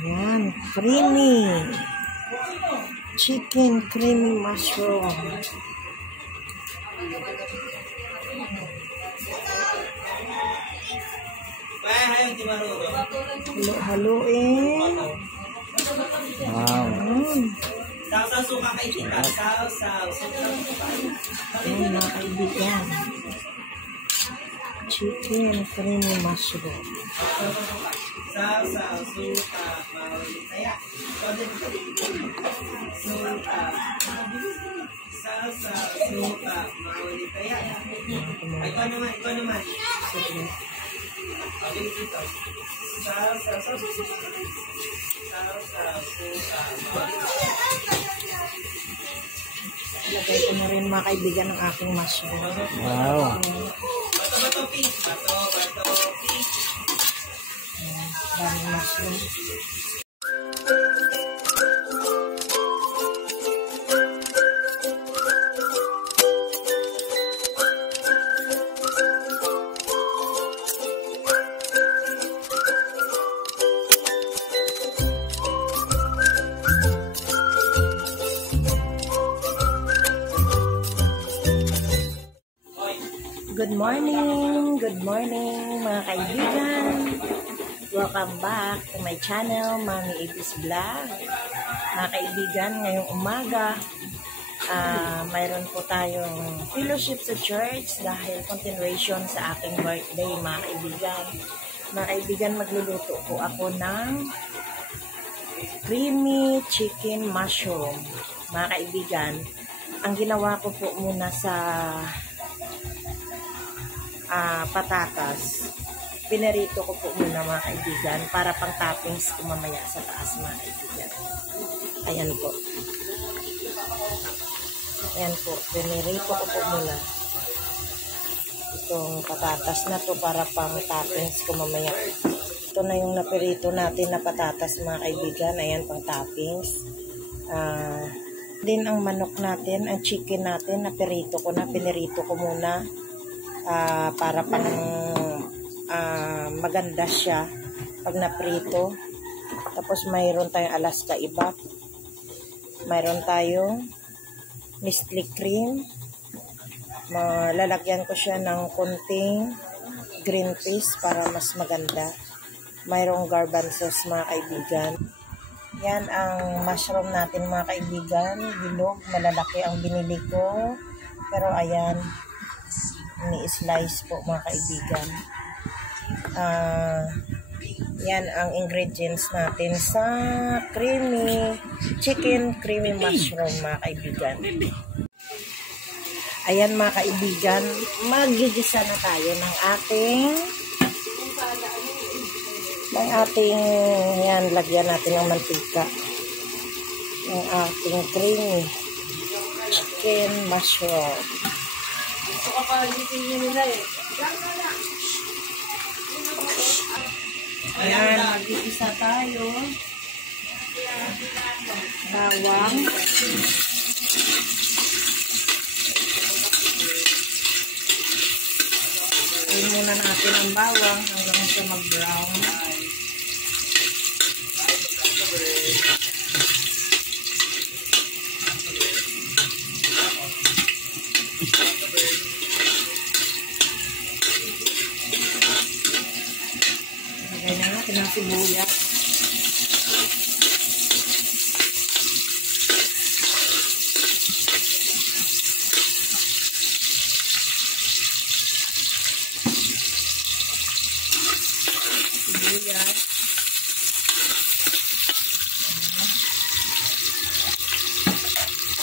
Yan, creamy. Chicken creamy mushroom. Haluin. Wow. Suka kay kita. Ayan mga kaibigan. Chicken creamy mushroom. Suka, kaya. Suka. Kaya. Ikaw naman. Sige. Dito. Lagay ko na rin mga kaibigan ng aking mushroom. Wow. Bato, fish. Daming mushroom. Good morning mga kaibigan. Welcome back to my channel, Mami Ibis Vlog. Mga kaibigan, ngayong umaga, mayroon po tayong fellowship sa church dahil continuation sa aking birthday, mga kaibigan. Mga kaibigan, magluluto po ako ng creamy chicken mushroom. Mga kaibigan, ang ginawa ko po muna sa patatas, pinarito ko po muna mga kaibigan para pang toppings ko mamaya sa taas mga kaibigan. Ayan po, pinarito ko po muna itong patatas na to para pang toppings ko mamaya. Ito na yung napirito natin na patatas mga kaibigan. Ayan, pang toppings. Din ang manok natin, ang chicken natin, napirito ko na, pinirito ko muna para pang maganda siya pag naprito. Tapos mayroon tayong Alaska Ibak, mayroon tayong Nestle cream, lalagyan ko siya ng konting green peas para mas maganda. Mayroong garbanzos mga kaibigan. Yan ang mushroom natin mga kaibigan, bilog, malalaki ang binili ko, pero ayan, ni-slice po mga kaibigan. Yan ang ingredients natin sa chicken creamy mushroom mga kaibigan. Ayan mga kaibigan, magigisa na tayo ng ating yan, lagyan natin ng mantika ng ating creamy chicken mushroom. Ayan, mag-iisa tayo. Bawang. Ayan muna natin ang bawang hanggang sa mag-brown. Lagay na natin ang sibuyas.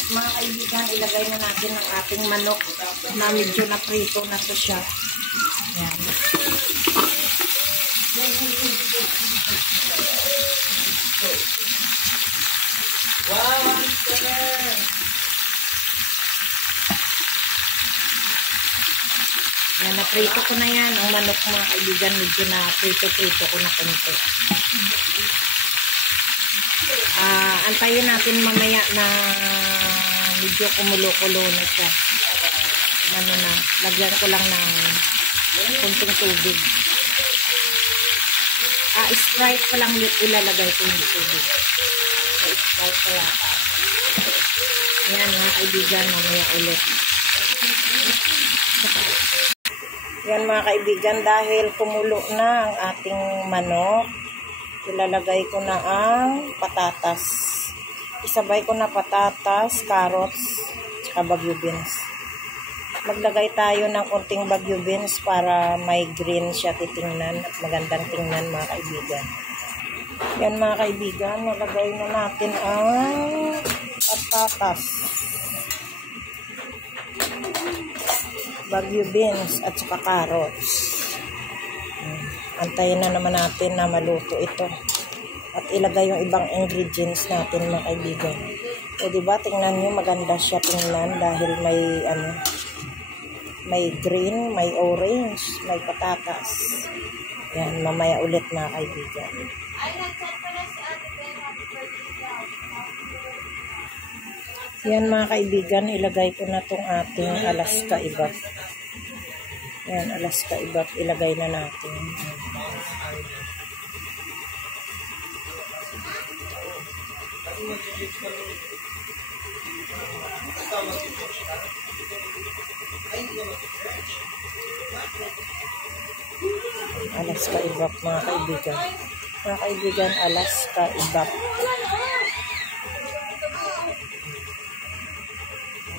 Mga kaibigan, ilagay na natin ang ating manok na medyo na prito na to siya. Ayan. Wow, Yan, na-prito ko na yan. Ang manok mga kaibigan, medyo na prito-prito ko na konti. Antayin natin mamaya na medyo kumulo-kulo na siya. Ano na, lagyan ko lang ng kunting tubig. Sprite pa lang ilalagay ko yung tubig. Sprite pa yata. Yan mga kaibigan, mamaya ulit. Yan mga kaibigan, dahil kumulo na ang ating manok, ilalagay ko na ang patatas. Isabay ko na patatas, carrots, at bagyo beans. Maglagay tayo ng konting bagyo beans para may green siya titingnan at magandang tingnan mga kaibigan. Yan mga kaibigan, nalagay na natin ang patatas, bagyo beans at saka carrots. Antayin na naman natin na maluto ito at ilagay yung ibang ingredients natin mga kaibigan. O diba, tingnan nyo, maganda siya tingnan dahil may may green, may orange, may patatas. Yan, mamaya ulit mga kaibigan. Yan mga kaibigan, ilagay ko na tong ating Alaska Ibap. Yan, Alaska Ibap, ilagay na natin. Alaska Ibap mga kaibigan. Mga kaibigan, Alaska Ibap.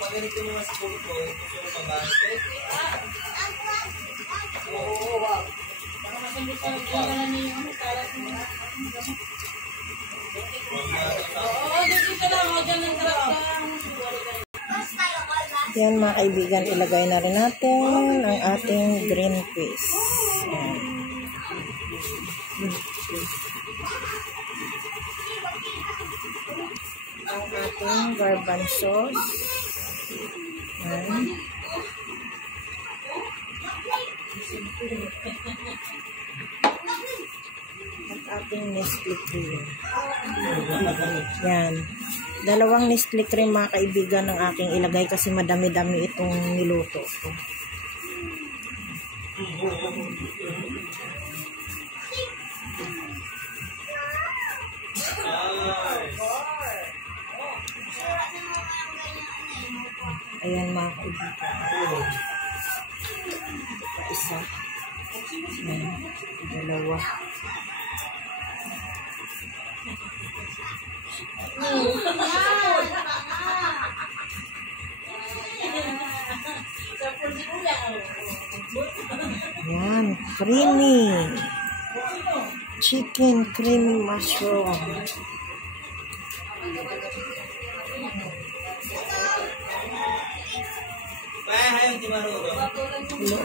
Ganito mga school ko, gusto ko ba? Yan mga kaibigan, ilagay na rin natin ang ating green peas. Ang ating garbanzos. Yan. At ating Nestle cream. Yan. Dalawang Nestle cream mga kaibigan ang aking ilagay kasi madami-dami itong niluto ko. Ayan mga kaibigan. Isa. Ayan. Dalawa. Ayan. Creamy. Chicken creamy mushroom.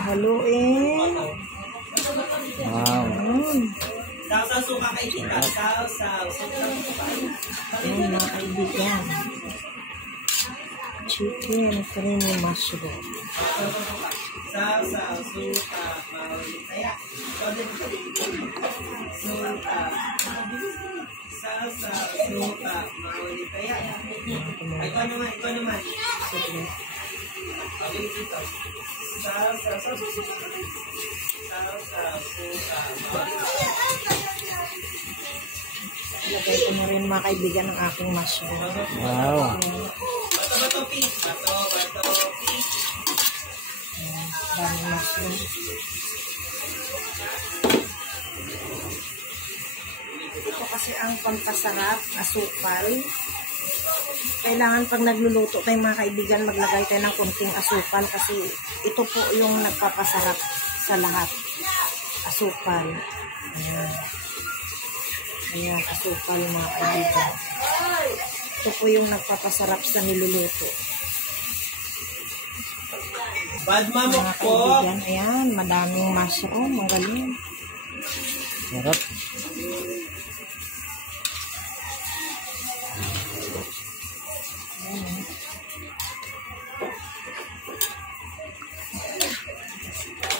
Halo-haluin. Wow. Sausaw suka kay tita. Sausaw. Ayan mga kaibigan. Chicken creamy mushroom. Sausaw suka. Kaya. Suka. Sausaw suka. Maulit kaya. Ikaw naman. Okay, dito. Sausaw suka. Ilagay ko na rin mga kaibigan ng aking mushroom. Wow. Bato fish. Bato fish. Daming mushroom. Ito kasi ang pampasarap, asukal. Kailangan pag nagluluto tayo mga kaibigan, maglagay tayo ng kunting asukal kasi ito po yung nagpapasarap sa lahat. Asukal. Ayan. Ayan, asukal mga kaibigan. Ito po yung nagpapasarap sa niluluto. Bad Mga mamok po. kaibigan, ayan, madaming mushroom, magaling. Sarap.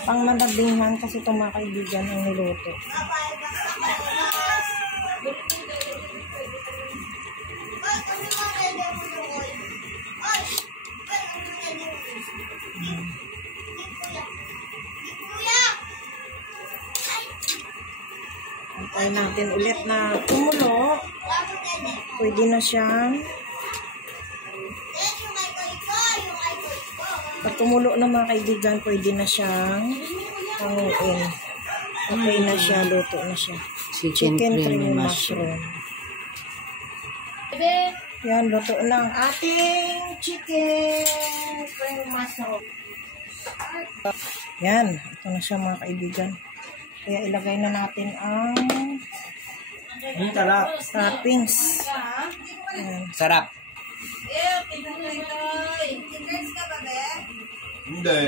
Pang madabinghan kasi itong mga kaibigan ang niluto. Try natin ulit na kumulo. Pwede na siyang pag kumulo na mga kaibigan, pwede na siyang hanguin. Okay na siya, luto na siya. Chicken creamy mushroom. Yan, luto na ang ating chicken creamy mushroom. Yan, ito na siya mga kaibigan. Kaya ilagay na natin ang toppings. Yan. Sarap. Hindi.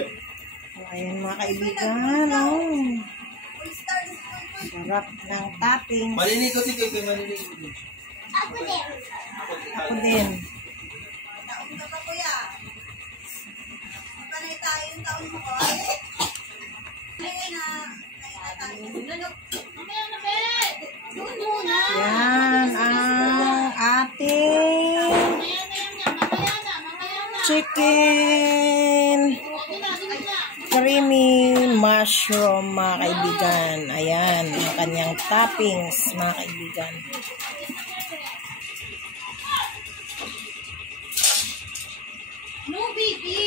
Ayan mga kaibigan. Oh. Sarap ng toppings. Malinikot ikaw kay malinikot. Ako din. Yan ang ating chicken creamy mushroom mga kaibigan. Ayan ang kanyang toppings mga kaibigan. No, baby.